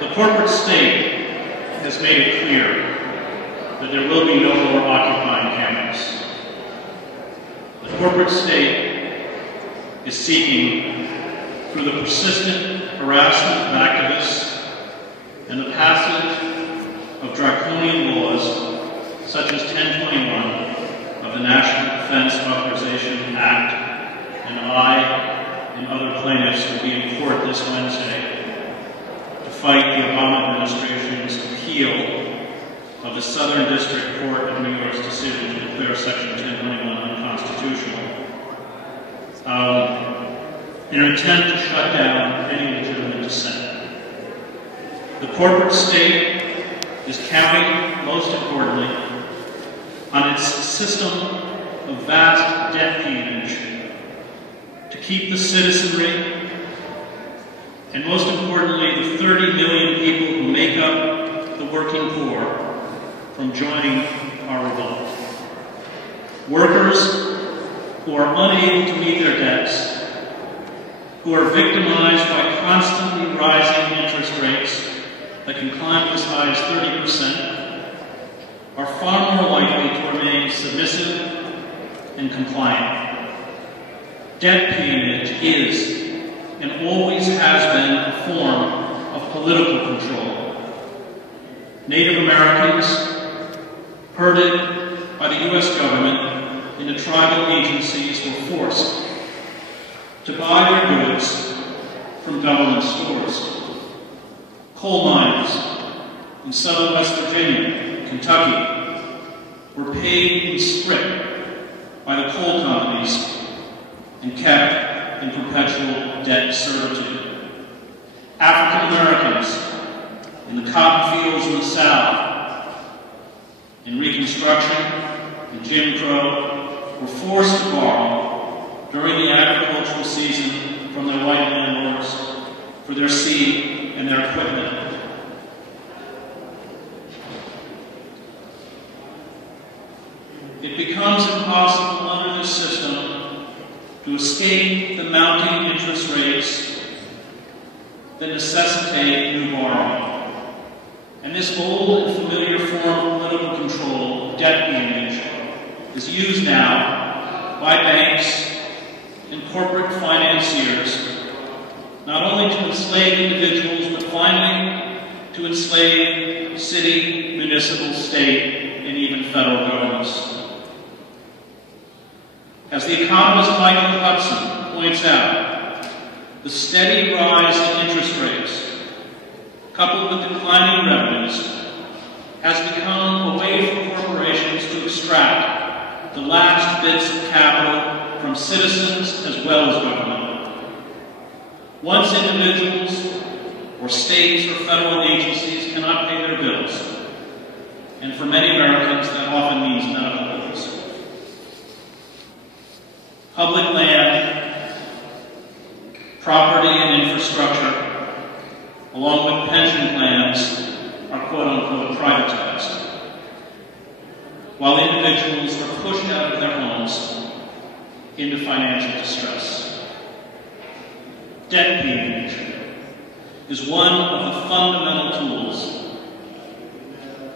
The corporate state has made it clear that there will be no more occupying campus. The corporate state is seeking, through the persistent harassment of activists and the passage of draconian laws such as 1021 of the National Defense Authorization Act, and I and other plaintiffs will be in court this Wednesday to fight the Obama administration's appeal of the Southern District Court of New York's decision to declare Section 1021 unconstitutional in an attempt to shut down any legitimate dissent. The corporate state is counting, most importantly, on its system of vast debt peonage to keep the citizenry, and most importantly, the 30 million people who make up the working poor, from joining our revolt. Workers who are unable to meet their debts, who are victimized by constantly rising interest rates that can climb as high as 30%, are far more likely to remain submissive and compliant. Debt peonage is, and always has been, a form of political control. Native Americans, herded by the U.S. government into tribal agencies, were forced to buy their goods from government stores. Coal mines in southern West Virginia, Kentucky, were paid in scrip by the coal companies and kept in perpetual debt servitude. African Americans in the cotton fields in the South, in Reconstruction and Jim Crow, were forced to borrow during the agricultural season from their white landlords for their seed and their equipment. It becomes impossible under this system to escape the mounting interest rates that necessitate new borrowing. And this old and familiar form of political control, debt peonage, is used now by banks and corporate financiers, not only to enslave individuals, but finally to enslave city, municipal, state, and even federal governments. As the economist Michael Hudson points out, the steady rise in interest rates, coupled with declining revenues, has become a way for corporations to extract the last bits of capital from citizens as well as government. Once individuals or states or federal agencies cannot pay their bills, and for many Americans that often means medical bills, public land, property and infrastructure, along with pension plans, are quote-unquote privatized, while individuals are pushed out of their homes into financial distress. Debt peonage is one of the fundamental tools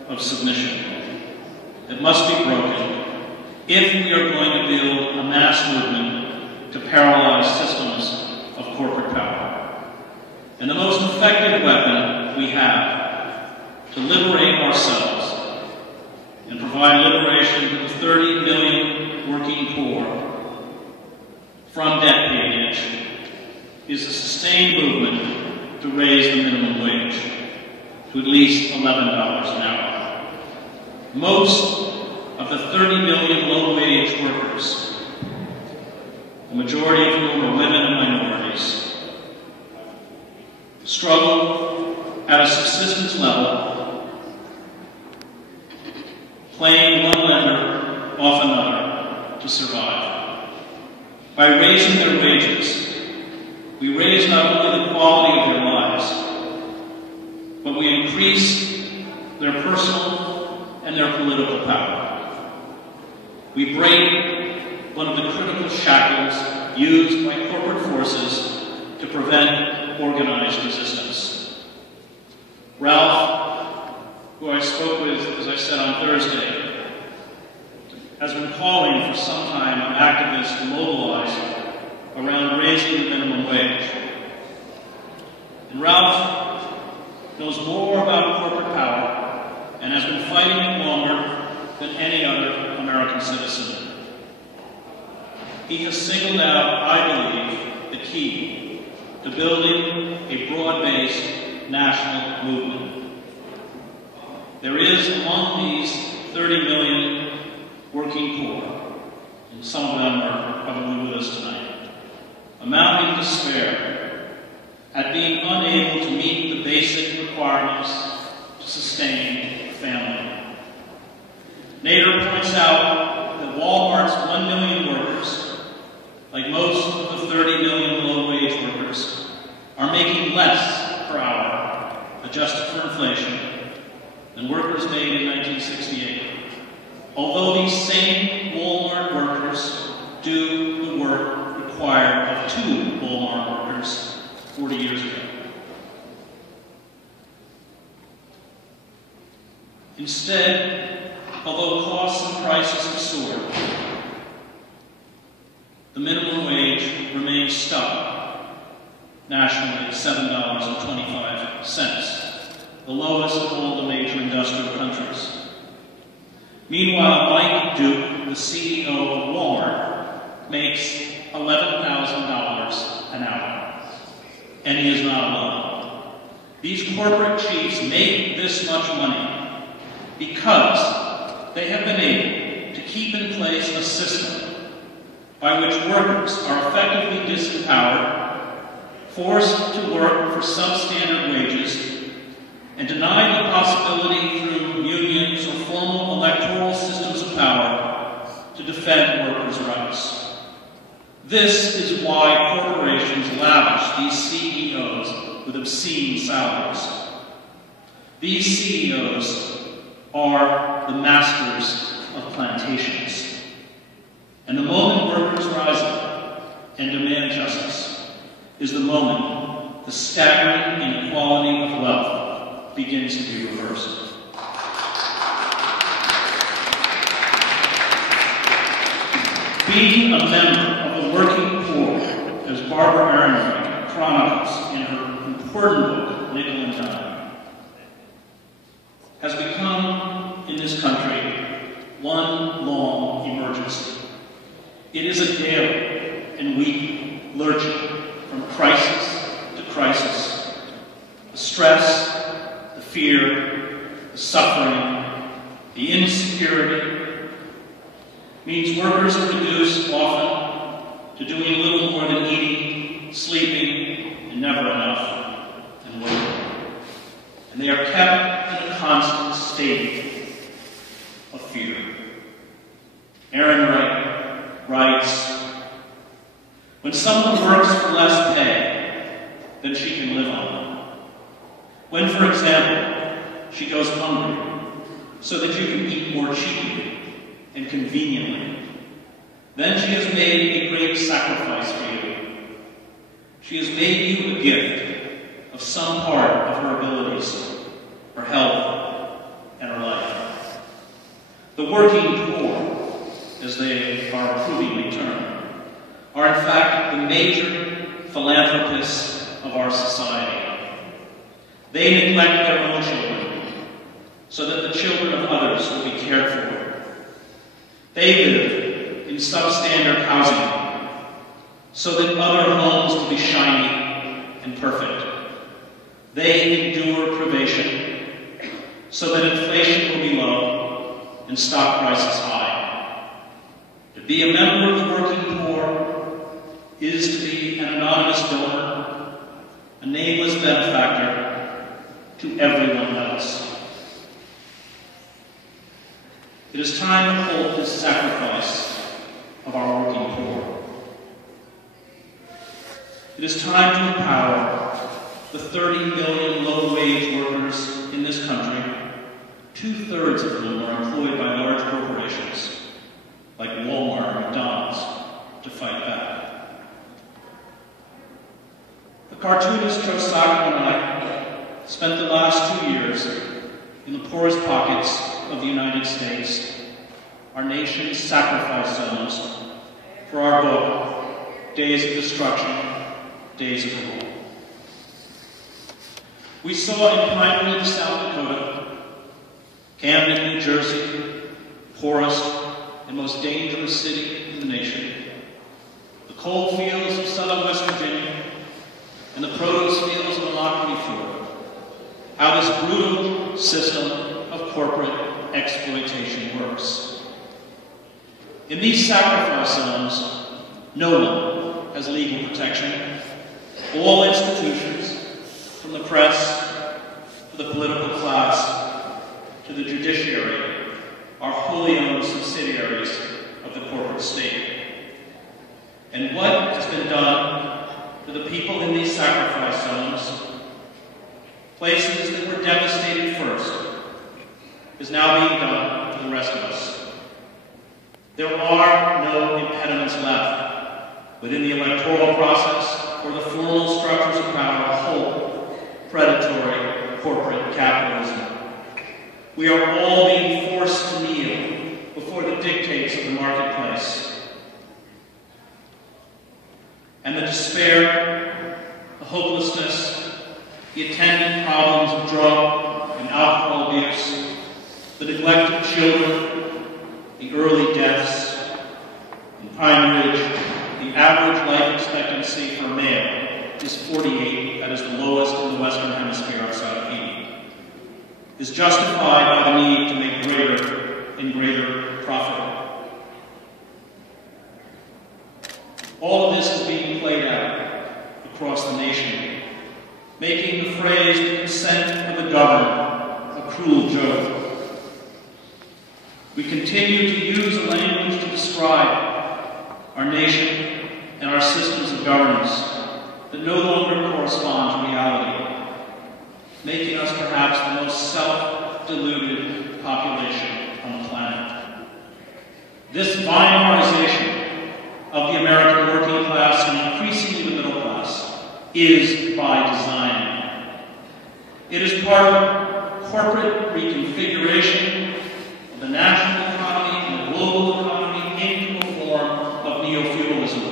of submission that must be broken if we are going to build a mass movement to paralyze systems of corporate power. And the most effective weapon we have to liberate ourselves and provide liberation to the 30 million working poor from debt peonage is a sustained movement to raise the minimum wage to at least $11 an hour. Most of the 30 million low-wage workers, the majority of whom are women and minorities, struggle at a subsistence level, playing one lender off another to survive. By raising their wages, we raise not only the quality of their lives, but we increase their personal and their political power. We break one of the critical shackles used by corporate forces to prevent organized resistance. Ralph, who I spoke with, as I said, on Thursday, has been calling for some time on activists to mobilize around raising the minimum wage. And Ralph knows more about corporate power and has been fighting it longer than any other American citizen. He has singled out, I believe, the key to building a broad-based national movement. There is among these 30 million working poor, and some of them are probably with us tonight, a mounting despair at being unable to meet the basic requirements to sustain a family. Nader points out that Walmart's 1 million workers, like most of the 30 million low-wage workers, are making less per hour, adjusted for inflation, than workers made in 1968. Although these same Walmart workers do the work required of 2 Walmart workers 40 years ago. Instead, although costs and prices have soared, the minimum wage remains stuck nationally at $7.25, the lowest of all the major industrial countries. Meanwhile, Mike Duke, the CEO of Walmart, makes $11,000 an hour, and he is not alone. These corporate chiefs make this much money because they have been able to keep in place a system by which workers are effectively disempowered, forced to work for substandard wages, and denied the possibility through unions or formal electoral systems of power to defend workers' rights. This is why corporations lavish these CEOs with obscene salaries. These CEOs are the masters of plantations. And the moment workers rise up and demand justice is the moment the staggering inequality of wealth begins to be reversed. Being a member of the working poor, as Barbara Ehrenreich chronicles in her important book, Nickel and Dime, has become, in this country, one long emergency. It is a daily and weekly lurching from crisis to crisis. The stress, the fear, the suffering, the insecurity means workers are reduced often to doing little more than eating, sleeping, and never enough, and working. And they are kept in a constant state of fear. Ehrenreich writes, when someone works for less pay than she can live on, when, for example, she goes hungry so that you can eat more cheaply and conveniently, then she has made a great sacrifice for you. She has made you a gift of some part of her abilities, her health, and her life. The working poor, as they are approvingly termed, are in fact the major philanthropists of our society. They neglect their own children so that the children of others will be cared for. They live in substandard housing so that other homes will be shiny and perfect. They endure privation so that inflation will be low and stock prices high. To be a member of the working poor is to be an anonymous donor, a nameless benefactor to everyone else. It is time to hold this sacrifice of our working poor. It is time to empower the 30 million low-wage workers in this country, 2/3 of whom are employed by large corporations like Walmart or McDonald's, to fight back. The cartoonist Joe Sacco and I spent the last 2 years in the poorest pockets of the United States, our nation's sacrifice zones, for our book, Days of Destruction, Days of Revolt. We saw in Pine Ridge, South Dakota, Camden, New Jersey, poorest and most dangerous city in the nation, the coal fields of southern West Virginia, and the produce fields of Immokalee, Florida, how this brutal system of corporate exploitation works. In these sacrifice zones, no one has legal protection. All institutions, from the press to the political class to the judiciary, are wholly owned subsidiaries of the corporate state. And what has been done to the people in these sacrifice zones, places that were devastated first, is now being done to the rest of us. There are no impediments left within the electoral process or the formal structures of power to hold predatory corporate capitalism. We are all being forced to kneel before the dictates of the marketplace. And the despair, the hopelessness, the attendant problems of drug and alcohol abuse, the neglect of children, the early deaths. In Pine Ridge, the average life expectancy for a male is 48, that is the lowest in the Western Hemisphere outside of 80, is justified by the need to make greater and greater profit. All of this is being played out across the nation, making the phrase "the consent of the governed" a cruel joke. We continue to use a language to describe our nation and our systems of governance that no longer correspond to reality, making us perhaps the most self-deluded population on the planet. This binarization of the American working class and increasingly the middle class is by design. It is part of corporate reconfiguration of the national economy and the global economy into a form of neo-feudalism.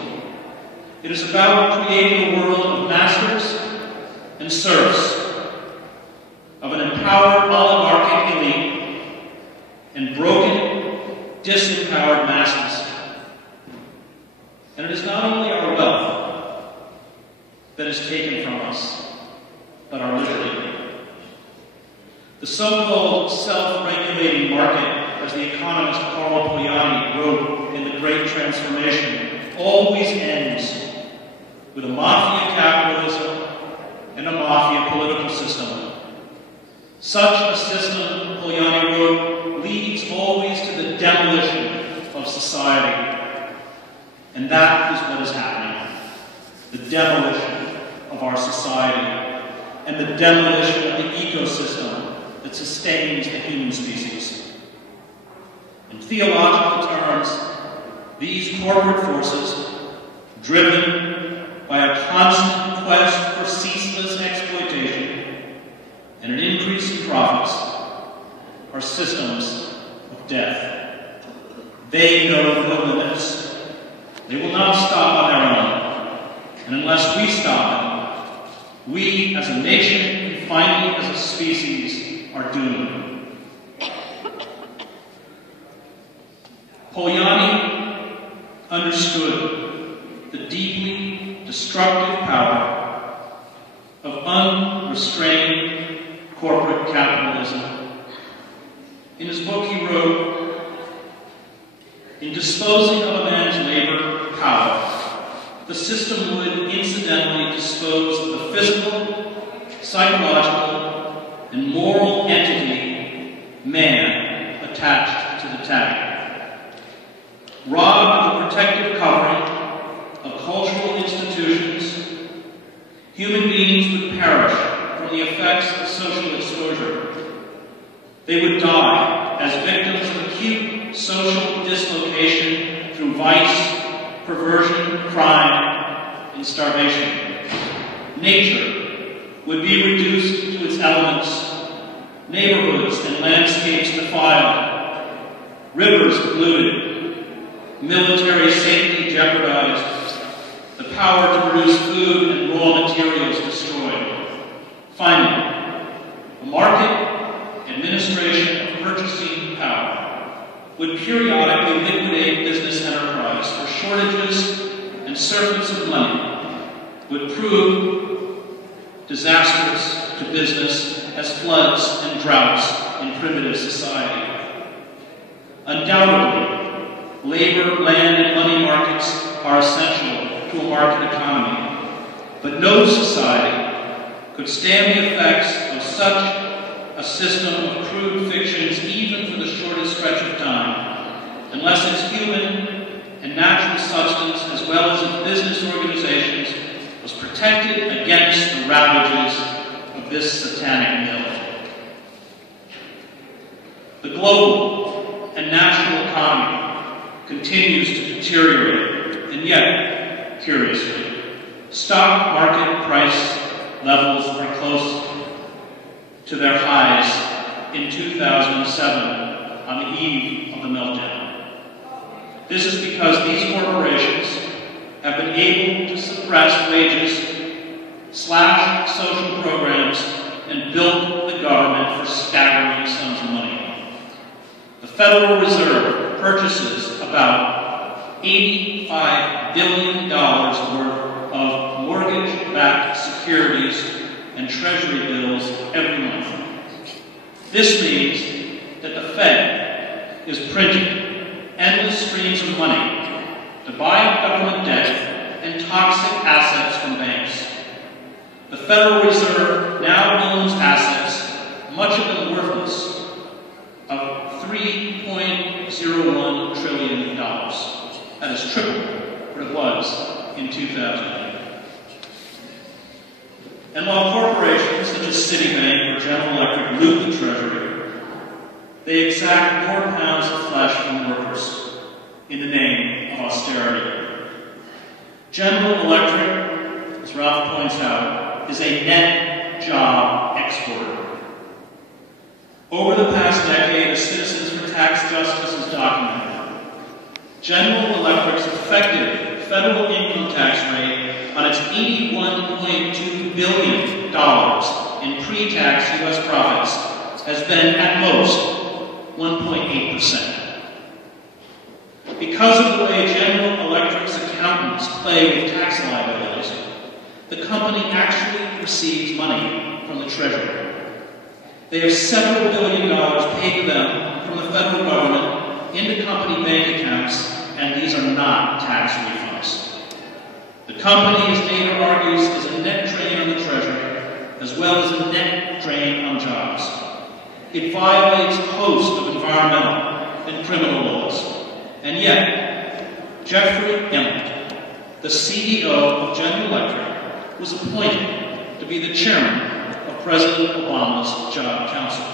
It is about creating a world of masters and serfs, of an empowered oligarchic elite and broken, disempowered masses. And it is not only our wealth that is taken from us, but our liberty. The so-called self-regulating market, as the economist Carl Polanyi wrote in The Great Transformation, always ends with a mafia capitalism and a mafia political system. Such a system, Polanyi wrote, leads always to the demolition of society. And that is what is happening. The demolition of our society and the demolition of the ecosystem that sustains the human species. In theological terms, these corporate forces, driven by a constant quest for ceaseless exploitation and an increase in profits, are systems of death. They know no limits. They will not stop on their own. And unless we stop them, we as a nation and finally as a species are doomed. Polanyi understood the deeply destructive power of unrestrained corporate capitalism. In his book he wrote, "In disposing of a man's labor power, the system would incidentally dispose of the physical, psychological, and moral entity, man, attached to the tag. Robbed of the protective covering of cultural institutions, human beings would perish from the effects of social exposure. They would die as victims of acute social dislocation through vice, perversion, crime, and starvation. Nature would be reduced to its elements, neighborhoods and landscapes defiled, rivers polluted, military safety jeopardized, the power to produce food and raw materials destroyed. Finally, a market administration of purchasing power would periodically liquidate business enterprise for shortages and surplus of money would prove disastrous to business as floods and droughts in primitive society. Undoubtedly, labor, land, and money markets are essential to a market economy, but no society could stand the effects of such a system of crude fictions even for the shortest stretch of time, unless its human and natural substance, as well as its business organizations, was protected against the ravages of this satanic mill. The global and national economy continues to deteriorate, and yet, curiously, stock market price levels are close to their highs in 2007 on the eve of the meltdown. This is because these corporations have been able to suppress wages, slash social programs, and bilk the government for staggering sums of money. The Federal Reserve purchases about $85 billion worth of mortgage-backed securities and treasury bills every month. This means that the Fed is printing endless streams of money to buy government debt and toxic assets from banks. The Federal Reserve now owns assets, much of them worthless, of $3.01 trillion. That is triple what it was in 2008. And while corporations such as Citibank or General Electric loot the Treasury, they exact more pounds of flesh from workers in the name of austerity. General Electric, as Ralph points out, is a net job exporter. Over the past decade, as Citizens for Tax Justice has documented, General Electric's effective federal income tax rate on its $81.2 billion in pre-tax U.S. profits has been, at most, 1.8%. Because of the way General Electric's accountants play with tax liabilities, the company actually receives money from the Treasury. They have several $billion paid to them from the federal government into company bank accounts, and these are not tax refunds. The company, as Nader argues, is a net drain on the Treasury, as well as a net drain on jobs. It violates a host of environmental and criminal laws. And yet, Jeffrey Emmett, the CEO of General Electric, was appointed to be the chairman of President Obama's Job Council.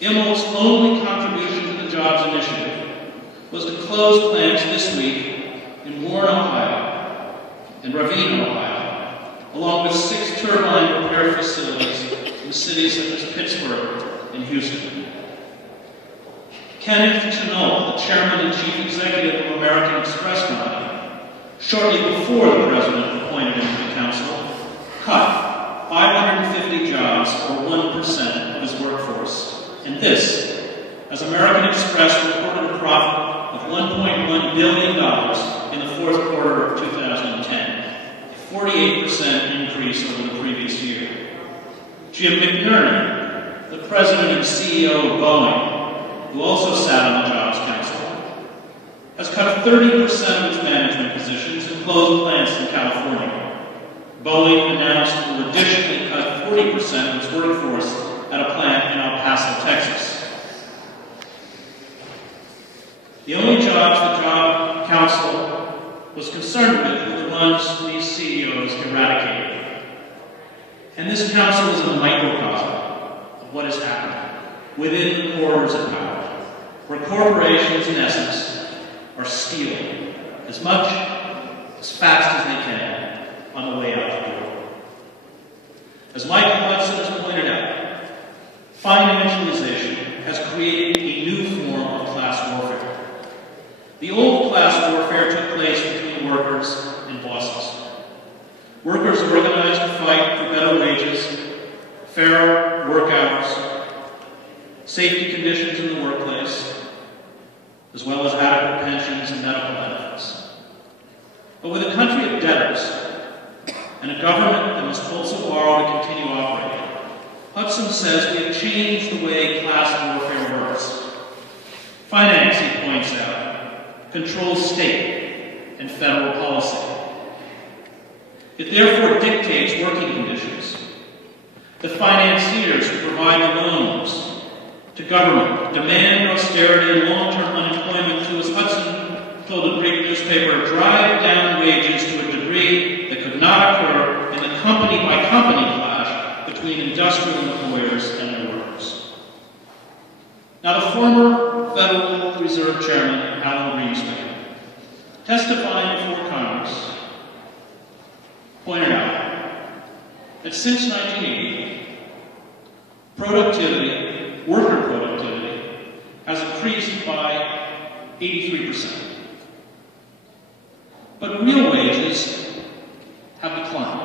Emmett's only contribution to the Jobs Initiative was to close plants this week in Warren, Ohio, and Ravine, Ohio, along with 6 turbine repair facilities in cities such as Pittsburgh and Houston. Kenneth Chennault, the chairman and chief executive of American Express Company, shortly before the president appointed him to the council, cut 550 jobs, or 1% of his workforce. And this, as American Express reported a profit of $1.1 billion in the fourth quarter of 2010, a 48% increase over the previous year. Jim McNerney, the president and CEO of Boeing, who also sat on the Jobs Council, has cut 30% of its management positions and closed plants in California. Boeing announced it will additionally cut 40% of its workforce at a plant in El Paso, Texas. The only jobs the Job Council was concerned with were the ones these CEOs eradicated. And this council is a microcosm of what is happening within the corridors of power, where corporations, in essence, are stealing as much, as fast as they can, on the way out the door. As Michael Hudson has pointed out, financialization has created a new form of class warfare. The old class warfare took place between workers and bosses. Workers organized to fight for better wages, fairer work hours, safety conditions in the workplace, as well as adequate pensions and medical benefits. But with a country of debtors and a government that must also borrow to continue operating, Hudson says we have changed the way class warfare works. Finance, he points out, controls state and federal policy. It therefore dictates working conditions. The financiers who provide the loans to government demand austerity and long-term unemployment to, as Hudson told a Greek newspaper, drive down wages to a degree that could not occur in the company-by-company clash between industrial employers and their workers. Now, the former Federal Reserve Chairman, Alan Greenspan, testifying before Congress, pointed out that since 1980, worker productivity, has increased by 83%. But real wages have declined.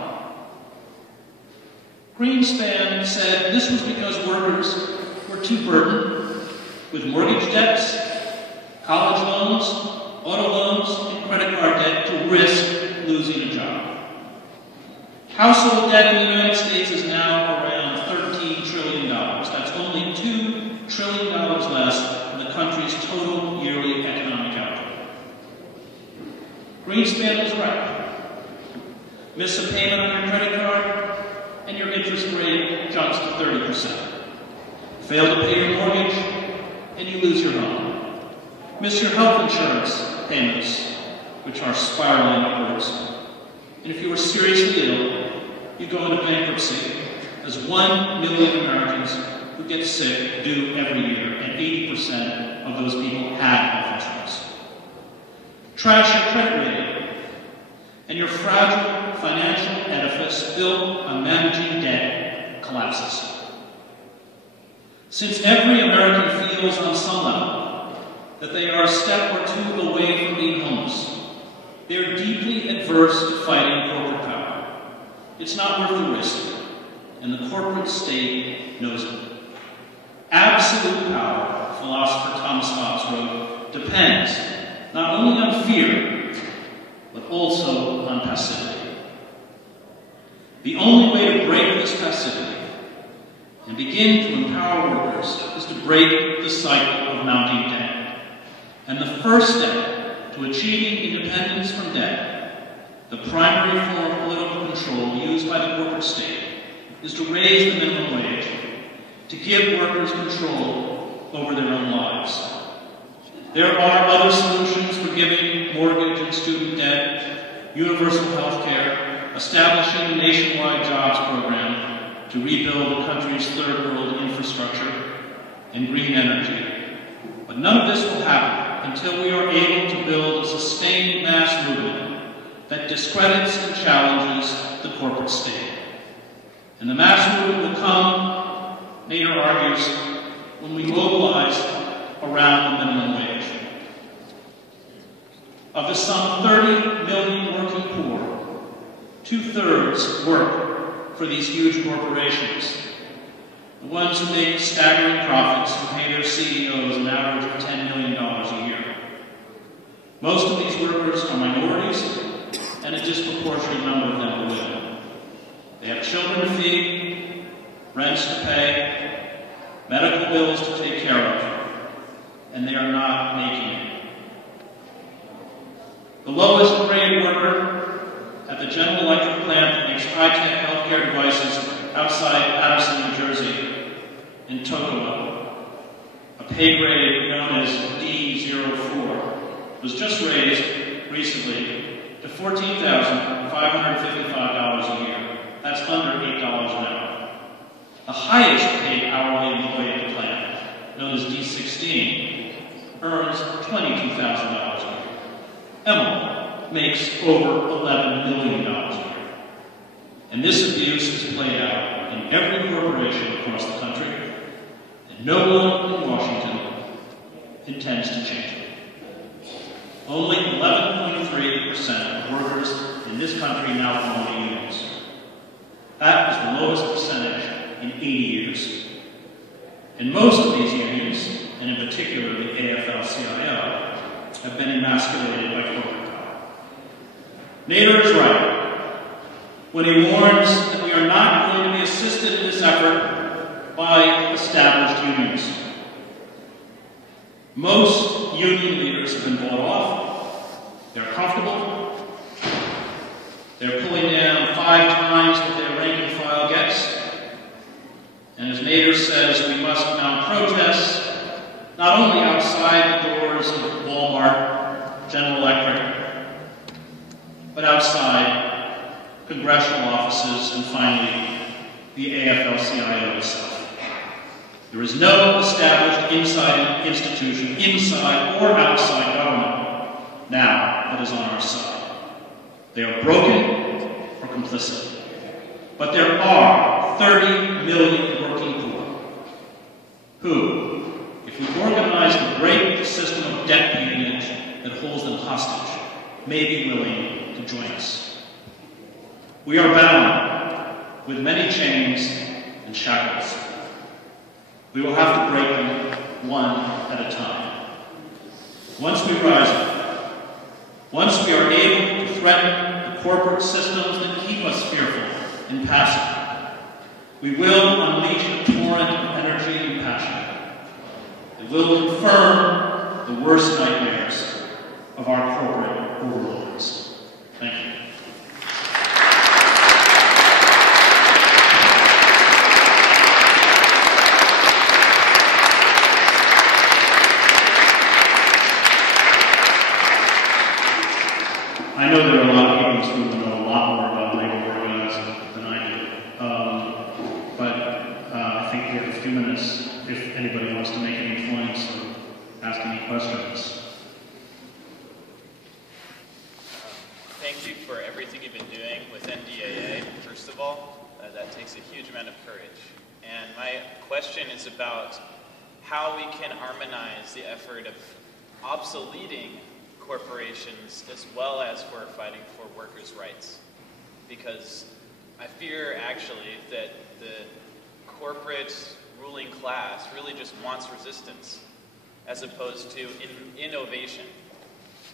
Greenspan said this was because workers were too burdened with mortgage debts, college loans, auto loans, and credit card debt to risk losing a job. Household debt in the United States is now around $13 trillion. That's only $2 trillion less than the country's total yearly economic output. Greenspan was right. Miss a payment on your credit card, and your interest rate jumps to 30%. Fail to pay your mortgage, and you lose your home. Miss your health insurance payments, which are spiraling upwards. And if you are seriously ill, you go into bankruptcy, as 1 million Americans who get sick do every year, and 80% of those people have health insurance. Trash your credit rating, and your fragile financial edifice built on managing debt collapses. Since every American feels on some level that they are a step or two away from being homeless, they are deeply adverse to fighting corporate power. It's not worth the risk, and the corporate state knows it. Absolute power, philosopher Thomas Hobbes wrote, depends not only on fear, but also on passivity. The only way to break this passivity and begin to empower workers is to break the cycle of mounting debt. And the first step to achieving independence from debt, the primary form of political control used by the corporate state, is to raise the minimum wage, to give workers control over their own lives. There are other solutions for giving mortgage and student debt, universal health care, establishing a nationwide jobs program to rebuild the country's third world infrastructure, and green energy. But none of this will happen until we are able to build a sustained mass movement that discredits and challenges the corporate state. And the mass movement will come, Nader argues, when we mobilize around the minimum wage. Of the some 30 million working poor, 2/3 work for these huge corporations, the ones who make staggering profits and pay their CEOs an average of $10 million a year. Most of these workers are minorities, and a disproportionate number of them are women. They have children to feed, rents to pay, medical bills to take care of, and they are not making it. The lowest grade worker at the General Electric plant that makes high-tech healthcare devices outside Addison, New Jersey, in Tocowa, a pay grade known as D04, was just raised recently to $14,555 a year. That's under $8 an hour. The highest paid hourly employee at the plant, known as D16, earns $22,000 a year. Emma makes over $11 million a year. And this abuse is played out in every corporation across the country, and no one in Washington intends to change it. Only 11.3% of workers in this country now belong to unions. That is the lowest percentage in 80 years. And most of these unions, and in particular the AFL-CIO, have been emasculated by corporate power. Nader is right when he warns that we are not going to be assisted in this effort by established unions. Most union leaders have been bought off. They're comfortable. They're pulling down 5 times what their rank and file gets. And as Nader says, we must mount protests, not only outside the doors of Walmart, General Electric, but outside congressional offices, and finally, the AFL-CIO itself. There is no established inside institution, inside or outside government, now that is on our side. They are broken or complicit. But there are 30 million working poor who, if we organize to break the system of debt patronage that holds them hostage, may be willing to join us. We are bound with many chains and shackles. We will have to break them one at a time. Once we rise up, once we are able to threaten the corporate systems that keep us fearful and passive, we will unleash a torrent of energy and passion. It will confirm the worst nightmares of our corporate overlords. Thank you. I know there are a lot of people in this room who know a lot more about labor organizing than I do. But I think we have a few minutes if anybody wants to make any points or ask any questions. Thank you for everything you've been doing with NDAA, first of all. That takes a huge amount of courage. And my question is about how we can harmonize the effort of obsoleting corporations as well as for fighting for workers' rights. Because I fear actually that the corporate ruling class really just wants resistance as opposed to innovation.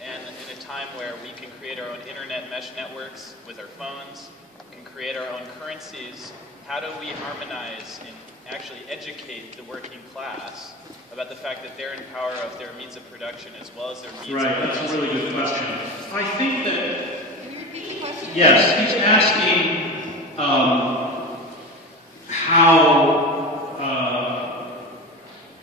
And in a time where we can create our own internet mesh networks with our phones, we can create our own currencies, how do we harmonize and actually educate the working class about the fact that they're in power of their means of production as well as their means of production? Right, that's a really good question. I think that, Can you repeat the question? yes, he's asking how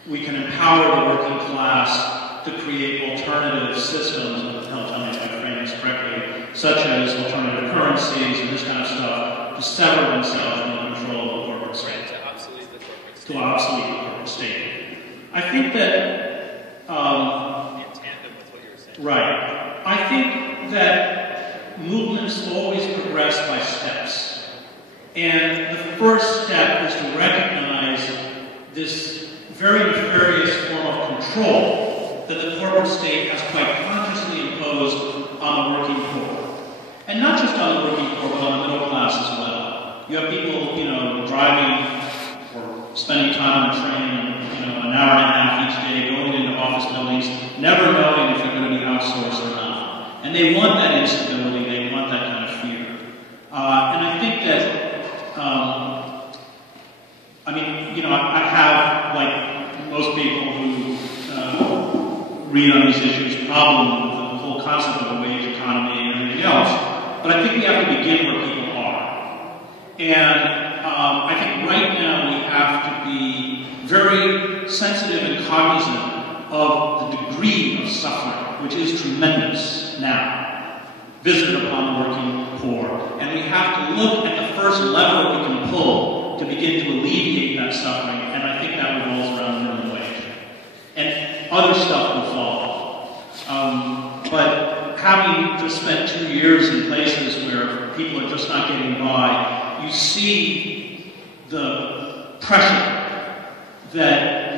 we can empower the working class to create alternative systems, and tell me if I frame this correctly, such as alternative currencies and this kind of stuff, to sever themselves from the control of the corporate state. Right, to obsolete the corporate state. To obsolete the corporate state. I think that, in tandem with what you were saying. right. I think that movements always progress by steps. And the first step is to recognize this very nefarious form of control that the corporate state has quite consciously imposed on the working poor. And not just on the working poor, but on the middle class as well. You have people, driving or spending time on a train, an hour and a half each day, going into office buildings, never knowing if they're going to be outsourced or not. And they want that instability, they want that kind of fear. And I think that, I have, like most people who read on these issues, problem with the whole concept of the wage economy and everything else. But I think we have to begin where people are. And I think right now we have to be very sensitive and cognizant of the degree of suffering, which is tremendous now, visited upon the working poor. And we have to look at the first lever we can pull to begin to alleviate that suffering, and I think that revolves around minimum wage. And other stuff will follow. But having just spent 2 years in places where people are just not getting by, you see the pressure that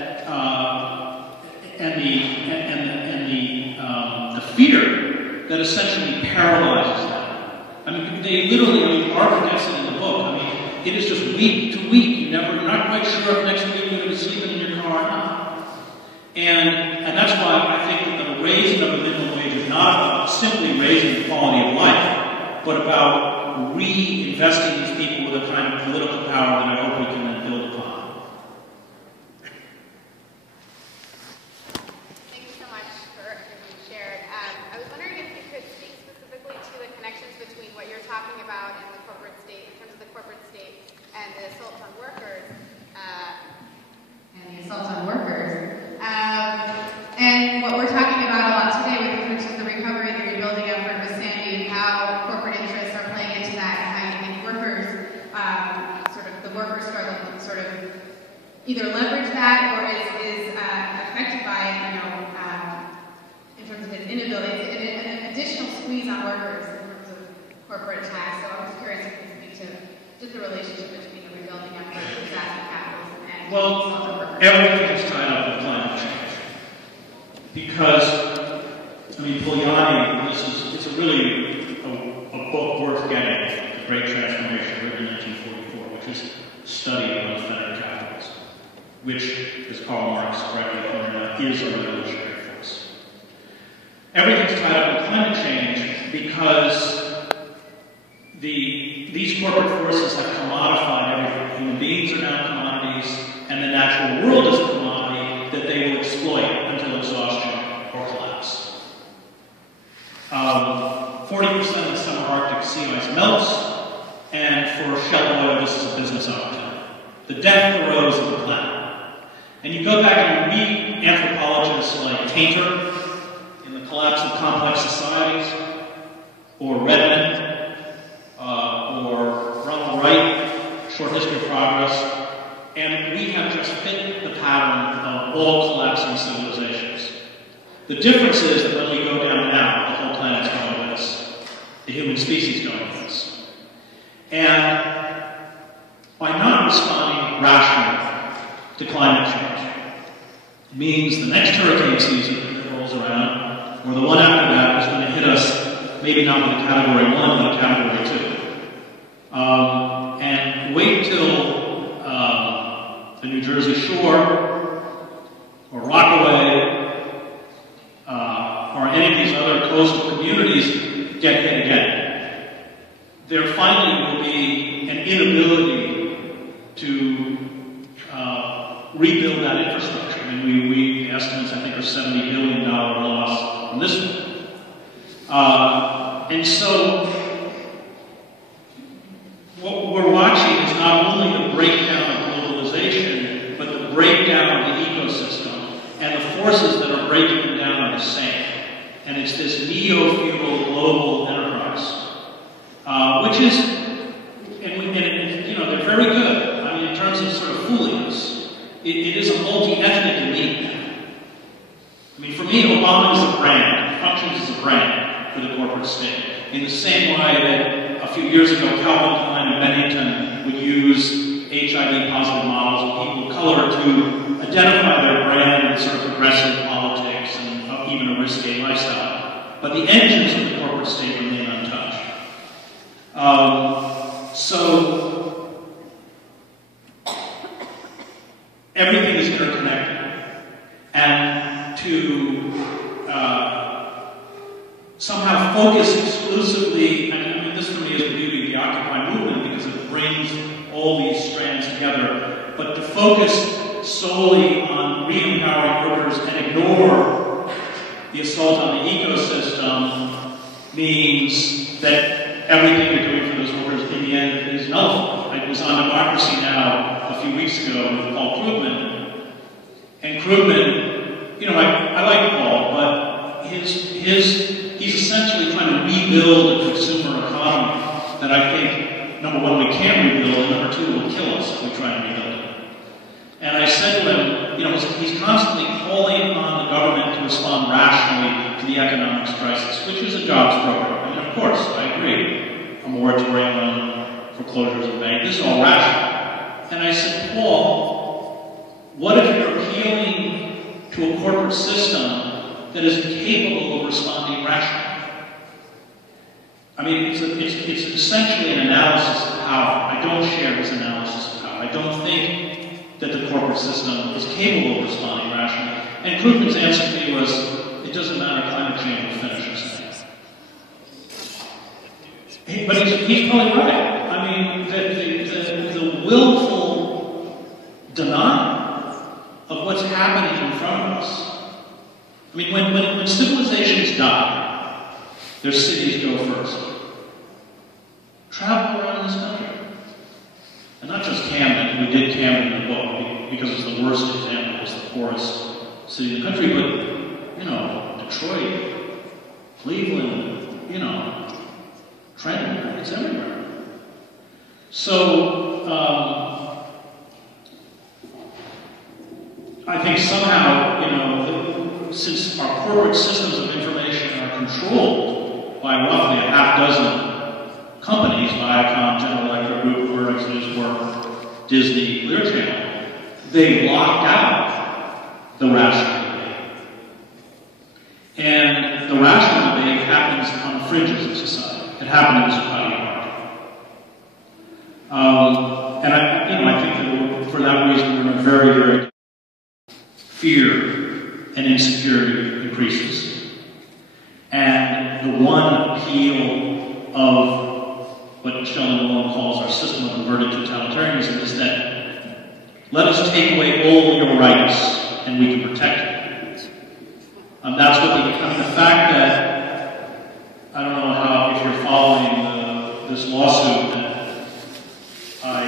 the fear that essentially paralyzes them. I mean, they literally, Barbara gets it in the book. I mean, it is just week to week. You're not quite sure if next week you're going to be sleeping in your car or not. And that's why I think that the raising of the minimum wage is not about simply raising the quality of life, but about reinvesting these people with a kind of political power that I hope we can then build upon. Thank you so much for everything you shared. I was wondering if you could speak specifically to the connections between what you're talking about in the corporate state, in terms of the corporate state, and the assault on workers, and what we're talking about a lot today with which is the recovery and the rebuilding effort with Sandy, and how corporate interests are playing into that, and how you think workers, the worker struggle can sort of either leverage that or is affected by it, in terms of its inability, an additional squeeze on workers in terms of corporate tax. So I'm just curious if you can speak to just the relationship between the rebuilding effort, disaster capitalism, and well, everything is tied up with climate change. Because, I mean, Pugliani, it's really a book worth getting, The Great Transformation, written in 1944, which is a study of unfettered capitalism, which, as Karl Marx correctly pointed out, is a revolutionary force. Everything's tied up with climate change because these corporate forces have commodified everything. Human beings are now commodities, and the natural world is a commodity that they will exploit until exhaustion or collapse. 40% of the summer Arctic sea ice melts, and for Shell Oil, this is a business opportunity. The death throes of the planet. And you go back and you read anthropologists like Tainter in The Collapse of Complex Societies, or Redmond, or Ronald Wright, Short History of Progress, and we have just fit the pattern of all collapsing civilizations. The difference is that when we go down now, the whole planet's going with us. The human species going with us. And by not responding rationally to climate change, it means the next hurricane season that rolls around, or the one after that, is going to hit us, maybe not with a Category 1, but a Category 2. And wait till the New Jersey Shore, or Rockaway, or any of these other coastal communities get hit again. There finally will be an inability to rebuild that infrastructure. I mean, the estimates, I think, are $70 billion loss on this one. And so, what we're watching is not only the breakdown of globalization, but the breakdown of the ecosystem, and the forces that are breaking them down are the same. And it's this neo-feudal global enterprise, which is, they're very good. I mean, in terms of sort of fooling us, it is a multi-ethnic elite now. I mean, for me, Obama is a brand. It functions as a brand for the corporate state. In the same way that a few years ago, Calvin Klein and Bennington would use HIV-positive models of people of color to identify their brand with sort of progressive politics and even a risque lifestyle. But the engines of the corporate state remain untouched. So everything is interconnected. And to somehow focus exclusively, and I mean, this for me is the beauty of the Occupy movement because it brings all these strands together, but to focus solely on re-empowering workers and ignore the assault on the ecosystem means that everything you're doing for those workers in the end is nullified. I was on Democracy Now! A few weeks ago with Paul Krugman, and Krugman, I like Paul, but he's essentially trying to rebuild a consumer economy that I think, number one, we can't rebuild, and number two, will kill us if we try to rebuild it. And I said to him, he's constantly calling on the government to respond rationally to the economics crisis, which is a jobs program. And of course, I agree, a moratorium on foreclosures of banks, this is all rational. And I said, Paul, what if you're appealing to a corporate system that is incapable of responding rationally? I mean, it's essentially an analysis of power. I don't share his analysis of power. I don't think that the corporate system is capable of responding rationally. And Krugman's answer to me was, it doesn't matter, climate change will finish this thing. But he's probably right. I mean, the willful denial of what's happening in front of us. I mean, when civilizations die, their cities go first. Travel around this country. And not just Camden. We did Camden in the book because it's the worst example. It's the poorest city in the country. But, you know, Detroit, Cleveland, you know, Trenton, it's everywhere. So, I think somehow, you know, since our corporate systems of information are controlled by roughly a half dozen companies, Viacom, General Electric, Rupert, News Network, Disney, Clear Channel, they locked out the rational debate. And the rational debate happens on the fringes of society. It happened in the society market. And I think that for that reason, we're in a very, very fear and insecurity increases. And the one appeal of what Sheldon Malone calls our system of inverted totalitarianism is that let us take away all your rights and we can protect you. That's what the fact that, I don't know how, if you're following this lawsuit that I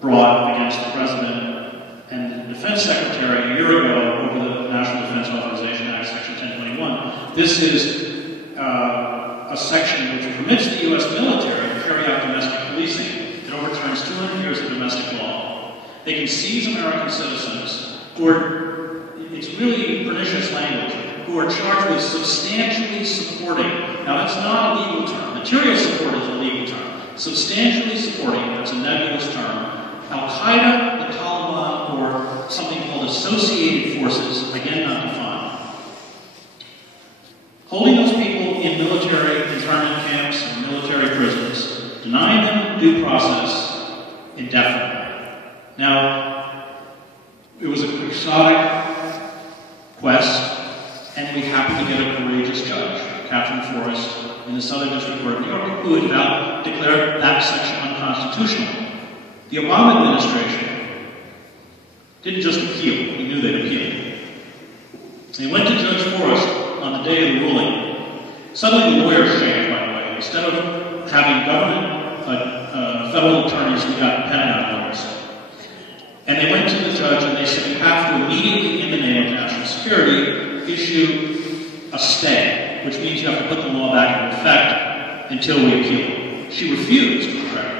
brought against the President and the Defense Secretary a year ago over the National Defense Authorization Act, Section 1021. This is a section which permits the U.S. military to carry out domestic policing. It overturns 200 years of domestic law. They can seize American citizens who are, it's really pernicious language, who are charged with substantially supporting. Now that's not a legal term. Material support is a legal term. Substantially supporting, that's a nebulous term. Al-Qaeda, the Taliban, or something called associated forces, again not defined. Holding those people in military internment camps or military prisons, denying them due process indefinitely. Now, it was a quixotic quest, and we happened to get a courageous judge, Catherine Forrest, in the Southern District Court of New York, who had declared that section unconstitutional. The Obama administration didn't just appeal, we knew they'd appeal. They went to Judge Forrest on the day of the ruling. Suddenly the lawyers changed, by the way. Instead of having government, federal attorneys, we got Pentagon lawyers. And they went to the judge and they said, you have to immediately, in the name of national security, issue a stay, which means you have to put the law back in effect until we appeal. She refused, correct?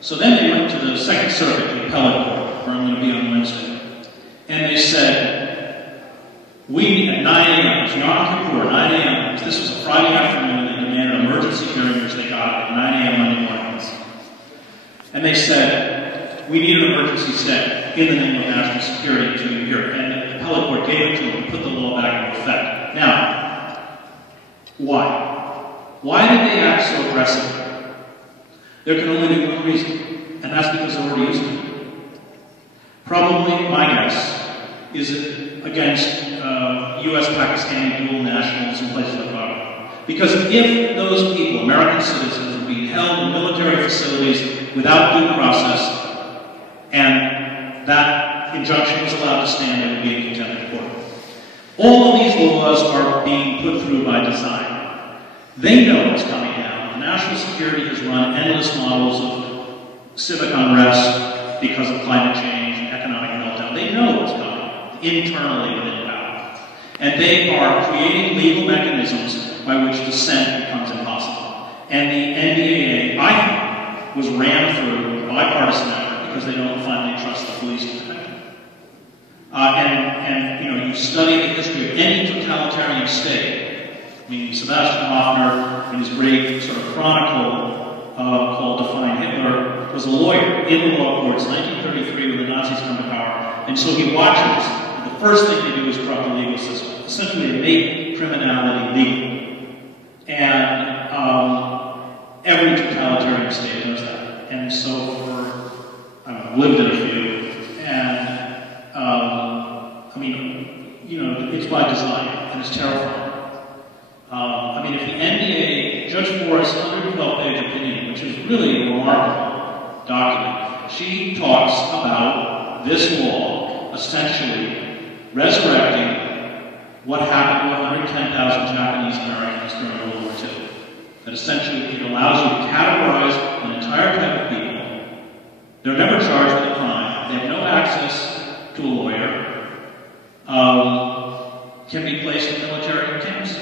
So then they went to the Second Circuit, the appellate court, where I'm going to be on Wednesday. And they said, we need at 9 a.m., it's Yom Kippur, 9 a.m., this was a Friday afternoon, and they demanded an emergency hearing, which they got at 9 a.m. Monday morning. And they said, we need an emergency stay in the name of national security until you hear it. And the appellate court gave it to them and put the law back in effect. Now, why? Why did they act so aggressively? There can only be one reason, and that's because they're already used to it. Probably, my guess, is it against U.S.-Pakistani dual nationals in places like Iraq. Because if those people, American citizens, were being held in military facilities without due process, and that injunction was allowed to stand, they would be in contempt of court. All of these laws are being put through by design. They know what's coming down. National security has run endless models of civic unrest because of climate change and economic meltdown. They know what's coming internally within power. And they are creating legal mechanisms by which dissent becomes impossible. And the NDAA, I think, was rammed through a bipartisan effort because they don't finally trust the police to protect them. And you know, you study the history of any totalitarian state. I mean, Sebastian Hoffner, in his great sort of chronicle called Define Hitler, was a lawyer in the law courts, 1933, when the Nazis come to power, and so he watches. The first thing they do is corrupt the legal system. Essentially, they make criminality legal. And every totalitarian state does that. And so I've lived in a few, and I mean, you know, it's by design, and it's terrifying. I mean, if the NDA, Judge Forrest's 112-page opinion, which is really a remarkable document, she talks about this law essentially resurrecting what happened to 110,000 Japanese Americans during World War II. That essentially it allows you to categorize an entire type of people. They're never charged with a crime. They have no access to a lawyer. Can be placed in military camps.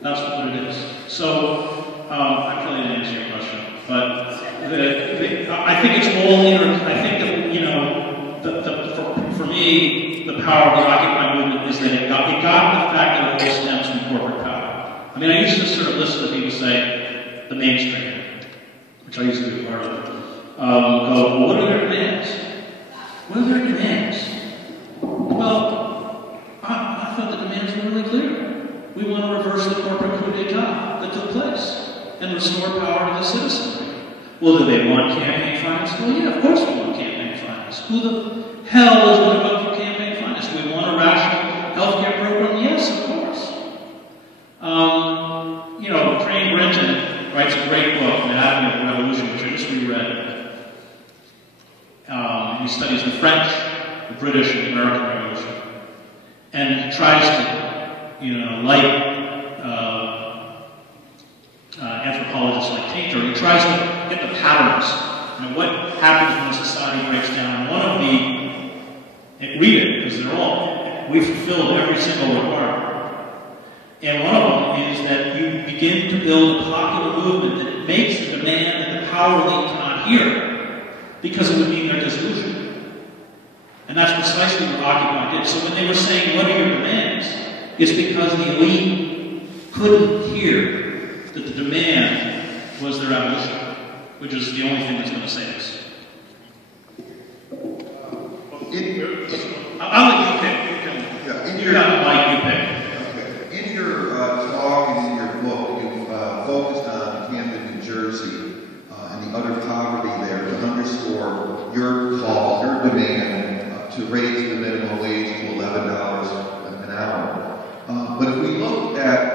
That's what it is. So, I really didn't answer your question, but I think it's all I think that, you know, for me, the power of the Occupy movement is that it got the fact that it all stems from corporate power. I mean, I used to sort of listen to people say the mainstream, which I used to be part of. Go, well, what are their demands? What are their demands? Well, I thought the demands were really clear. We want to reverse the corporate coup d'etat that took place and restore power to the citizenry. Well, do they want campaign finance? Well, yeah, of course we want campaign finance. Who the hell is going to vote for campaign finance? Do we want a rational healthcare program? Yes, of course. You know, Crane Brenton writes a great book, The Anatomy of the Revolution, which I just reread. He studies the French, the British, and the American Revolution. And tries to, you know, like anthropologists like Tainter, he tries to get the patterns. You know, what happens when a society breaks down? And one of read it, because they're all, we've fulfilled every single requirement. And one of them is that you begin to build a popular movement that makes the demand that the power elite cannot hear, because it would mean their dissolution. And that's precisely what Occupy did. So when they were saying, what are your demands? It's because the elite couldn't hear that the demand was their abolition, which is the only thing that's going to save us. I'll let you pick. You're not like you pick. Okay. In your talk and in your book, you've focused on Camden, New Jersey, and the utter poverty there to underscore your call, your demand to raise the minimum wage to $11 an hour. But if we look at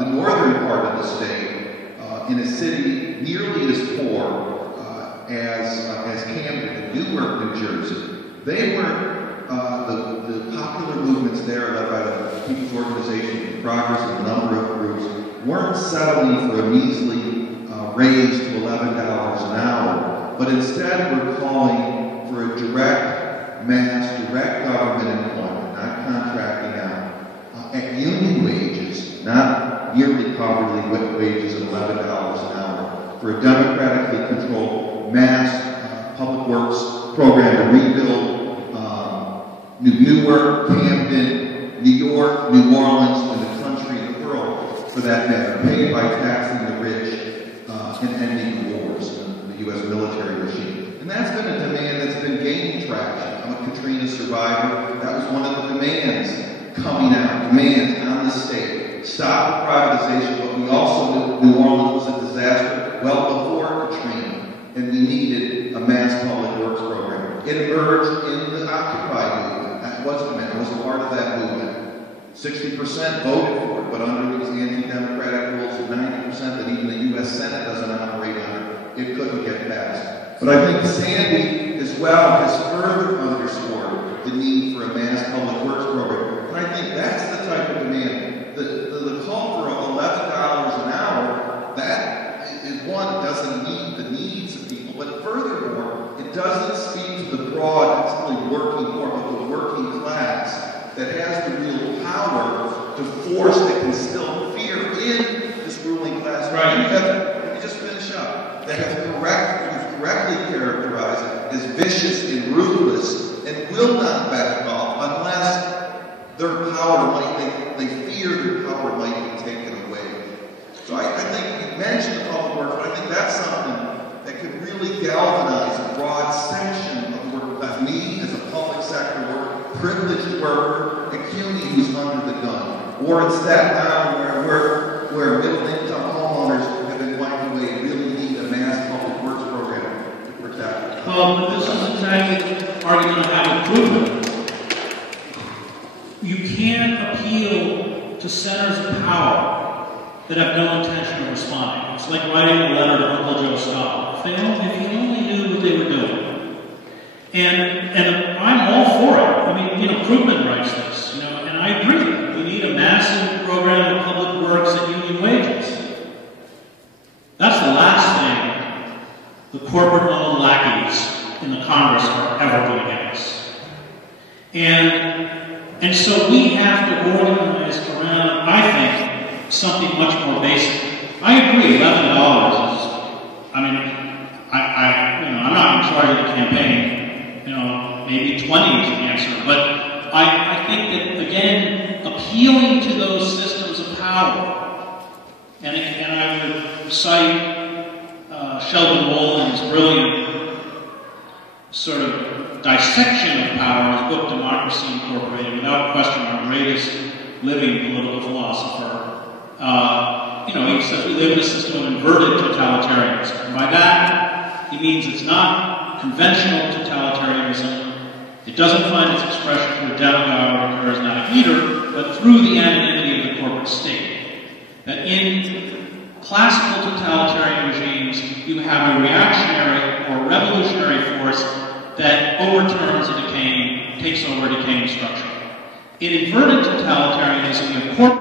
the northern part of the state, in a city nearly as poor as Camden, Newark, New Jersey, they weren't, the popular movements there led by the People's Organization for Progress and a number of groups weren't settling for a measly raise to $11 an hour, but instead were calling for a direct government employment, not contracting out, at union wages, not nearly poverty wages of $11 an hour, for a democratically controlled mass public works program to rebuild Newark, Camden, New York, New Orleans, and the country and the world, for that matter, paid by taxing the rich and ending the wars in the U.S. military regime. And that's been a demand that's been gaining traction. I'm a Katrina survivor. That was one of the demands coming out, demands on the state. Stop the privatization, but we also knew New Orleans was a disaster well before Katrina, and we needed a mass public works program. It emerged in the Occupy movement. That was the man. I was a part of that movement. 60% voted for it, but under these anti-democratic rules of 90% that even the U.S. Senate doesn't operate under, it couldn't get passed. But I think Sandy, as well, has further underscored the need for a mass public works program. And I think that's the type of demand. The call for $11 an hour, that is one, doesn't meet the needs of people, but furthermore, it doesn't speak to the broad, it's really working poor, but the working class that has the real power to force, that can still fear in this ruling class. Right. Let me just finish up. That have correctly characterized it as vicious and ruthless and will not back off unless their power might, they fear their power might be taken away. So I think you mentioned the public works, but I think that's something that could really galvanize privileged worker, a CUNY who's under the gun, or in Staten Island where middle-income homeowners have been wiped away, really need a mass public works program to protect. Well, but this is exactly the argument I have with Proven. You can't appeal to centers of power that have no intention of responding. It's like writing a letter to Uncle Joe Scott. If he only knew what they were doing. And I'm all for it. I mean, you know, Krugman writes this, you know, and I agree. We need a massive program of public works at union wages. That's the last thing the corporate-owned lackeys in the Congress are ever going to get us. And so we have to organize around, I think, something much more basic. I agree, $11 is, I mean, I'm not in charge of the campaign. You know, maybe 20 is the answer. But I think that, again, appealing to those systems of power, and I would cite Sheldon Wolden's brilliant sort of dissection of power in his book, Democracy Incorporated, without question our greatest living political philosopher. You know, he says we live in a system of inverted totalitarianism. And by that, he means it's not conventional totalitarianism. It doesn't find its expression through a demagogue or a charismatic leader, but through the anonymity of the corporate state. That in classical totalitarian regimes, you have a reactionary or revolutionary force that overturns a decaying, takes over a decaying structure. In inverted totalitarianism, you have corporate